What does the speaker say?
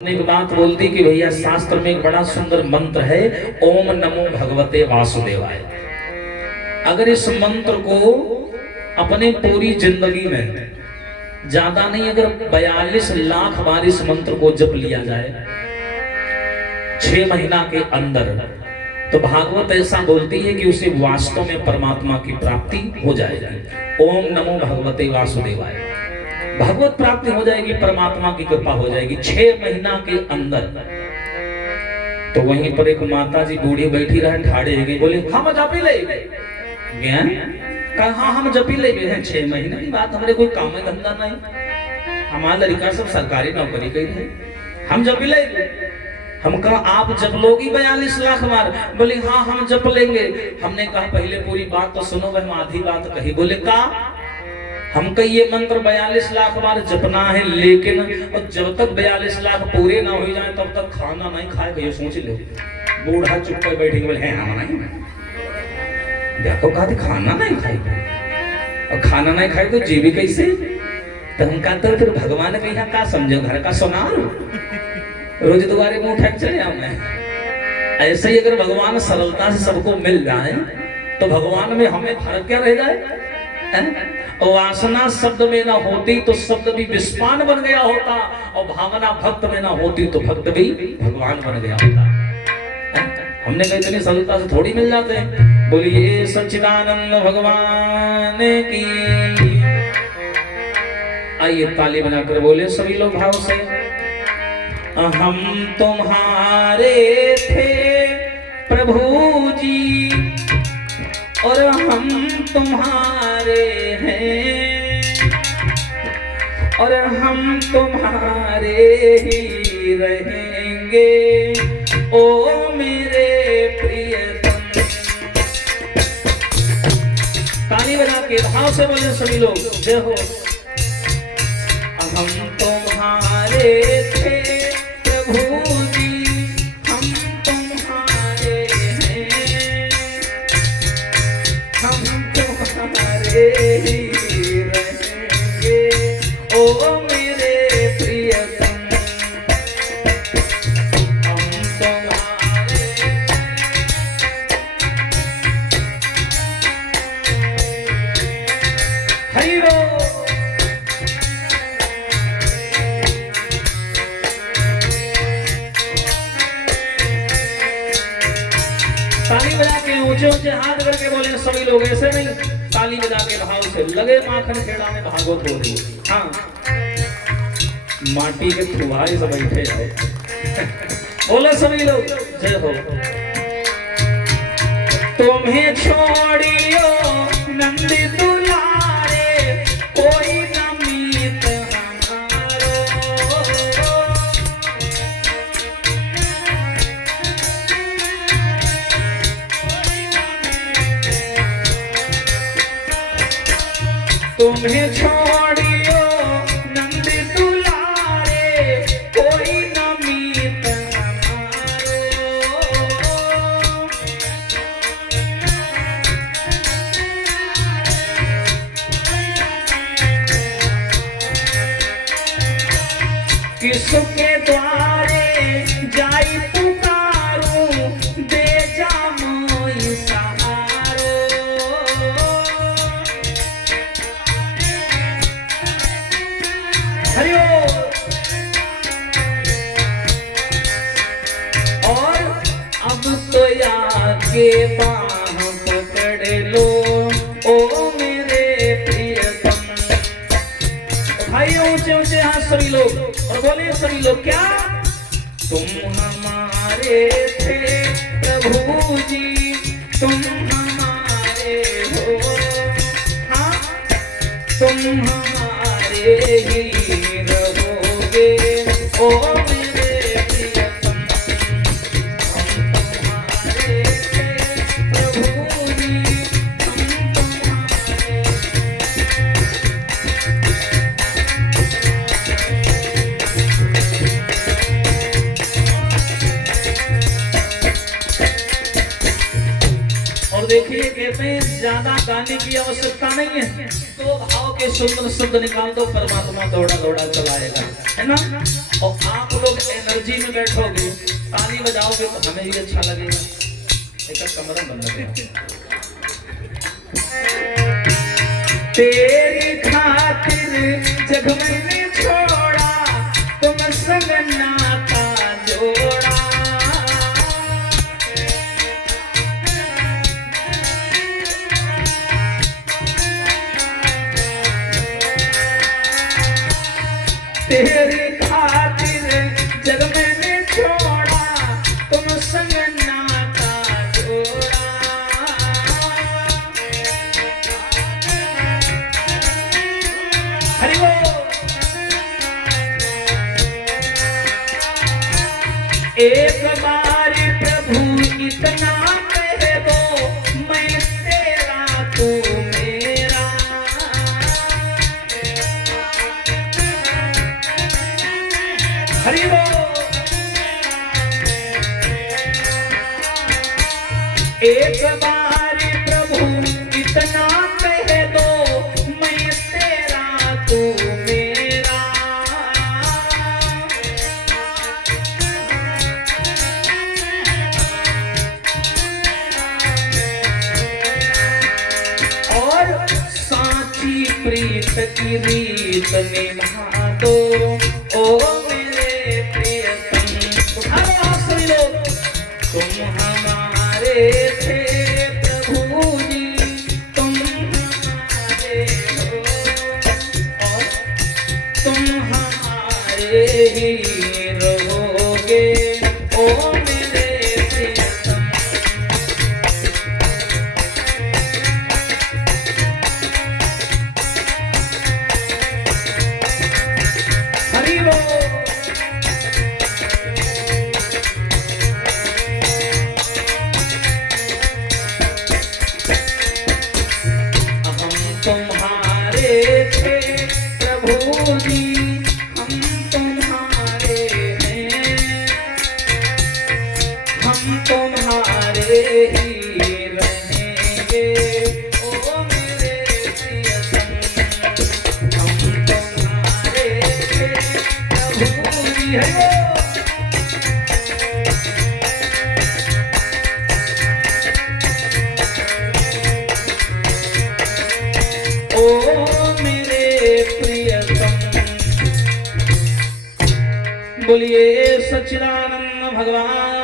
एक बात बोलती कि भैया शास्त्र में एक बड़ा सुंदर मंत्र है, ओम नमो भगवते वासुदेवाय। अगर इस मंत्र को अपने पूरी जिंदगी में ज्यादा नहीं, अगर 42 लाख बार इस मंत्र को जप लिया जाए 6 महीना के अंदर, तो भागवत ऐसा बोलती है कि उसे वास्तव में परमात्मा की प्राप्ति हो जाएगी। ओम नमो भगवते वासुदेवाय, भगवत प्राप्ति हो जाएगी, परमात्मा की कृपा हो जाएगी 6 महीना के अंदर। तो वहीं पर एक माता जी बूढ़ी बैठी रहे, ठाड़े गई, बोले हम जपी ले कहा हम जपी ले हैं 6 महीने की बात, हमारे कोई काम धंधा नहीं, हमारा लड़का सब सरकारी नौकरी कर रहे, हम जपी ले। हम कहा आप जप लोगी 42 लाख बार? बोले हाँ हम जप लेंगे। हमने कहा पहले पूरी बात तो सुनो, वह आधी बात कही। बोले का हमको ये मंत्र 42 लाख बार जपना है, लेकिन और जब तक 42 लाख पूरे ना हो जाए तब तक खाना नहीं खाएगा। ये सोच लो, बूढ़ा चुप कर बैठे बोले हैं हम नहीं, देखो कहा खाना नहीं खाएगा, और खाना नहीं खाए तो जीवी कैसे? तो हम कहते फिर भगवान के यहाँ का समझो, घर का सोनार रोज दोबारे मुंह उठा चले आओ। मैं ऐसे ही अगर भगवान सरलता से सबको मिल जाए तो भगवान में हमें फर्क क्या रह जाए? वासना शब्द में ना होती तो शब्द भी विस्पान बन गया होता, और भावना भक्त में ना होती तो भक्त भी भगवान बन गया होता। हमने कहा इतनी सरलता से थोड़ी मिल जाते हैं। बोलिए सच्चिदानंद भगवान की। आइए ताली बनाकर बोले सभी लोग भाव से, हम तुम्हारे थे प्रभु जी और हम तुम्हारे हैं, और हम तुम्हारे ही रहेंगे ओ मेरे प्रियतम। ताली बजा के भाव से बोले सभी लोग जय हो। हम तुम्हारे थे प्रभु जी, हम तुम्हारे हैं, हम तुम्हारे ही रहेंगे ओ मेरे प्रियतम। हम तुम्हारे हरि बोल। ताली बजा के ऊंचे ऊंचे हाथ करके बोले सभी लोग, ऐसे नहीं, ताली बजा के भाव से लगे माखन खेड़ा में भागवत हो रही। हाँ माटी के फुहारे सब बैठे है। बोले सभी लोग जय हो। तुम्हें छोड़ियो नंदी दुलारे, कोई नमीत हमारो, तुम्हें छोड़ियो नंदी दुलारे, कोई नमीत हमारो। किसके द्वारे जाई पुकारूं, दे जा मोई सहारो। और अब तो आगे बाह पकड़ लो ओ मेरे प्रियतम। भाई ऊंचे ऊंचे हाथ सभी लोग और बोले सभी लोग क्या? तुम हमारे थे प्रभु जी, तुम हमारे हो, हाँ तुम हमारे ही रहोगे ओ मेरे प्रियतम। हम तुम्हारे थे प्रभु जी, हम तुम्हारे। और देखिए कहते हैं ज्यादा गाने की आवश्यकता नहीं है, तो भाव के सुंदर शब्द निकाल दो, परमात्मा दौड़ा दौड़ा चलाएगा, है ना। और आप लोग एनर्जी में बैठोगे, ताली बजाओगे तो हमें भी अच्छा लगेगा। एक कमरा बंद लगेगा। तेरी खातिर जग मैंने छोड़ा, तुम संग नाता जोड़ा। तेरी खातिर जग मैंने छोड़ा, तुम संग नाता जोड़ा। हरि बोल। एक बार प्रभु इतना कह दो, मैं तेरा तू मेरा। हरि बोल। एक बार प्रभु इतना कह दो, मैं तेरा तू मेरा। और साची प्रीत की रीत निभा दो, ओ मेरे प्रियतम। हर आसरी लोग, तुम हमारे थे प्रभु जी, तुम हमारे हो, और तुम हमारे ही रहोगे, ओ मेरे प्रियतम। हरि बोल। तुम्हारे थे प्रभु जी, हम तुम्हारे हैं, हम तुम्हारे ही रहेंगे, ओ मेरे प्रियतम। हम तुम्हारे थे प्रभु जी। है ओ मेरे प्रियतम। बोलिए सच्चिदानंद भगवान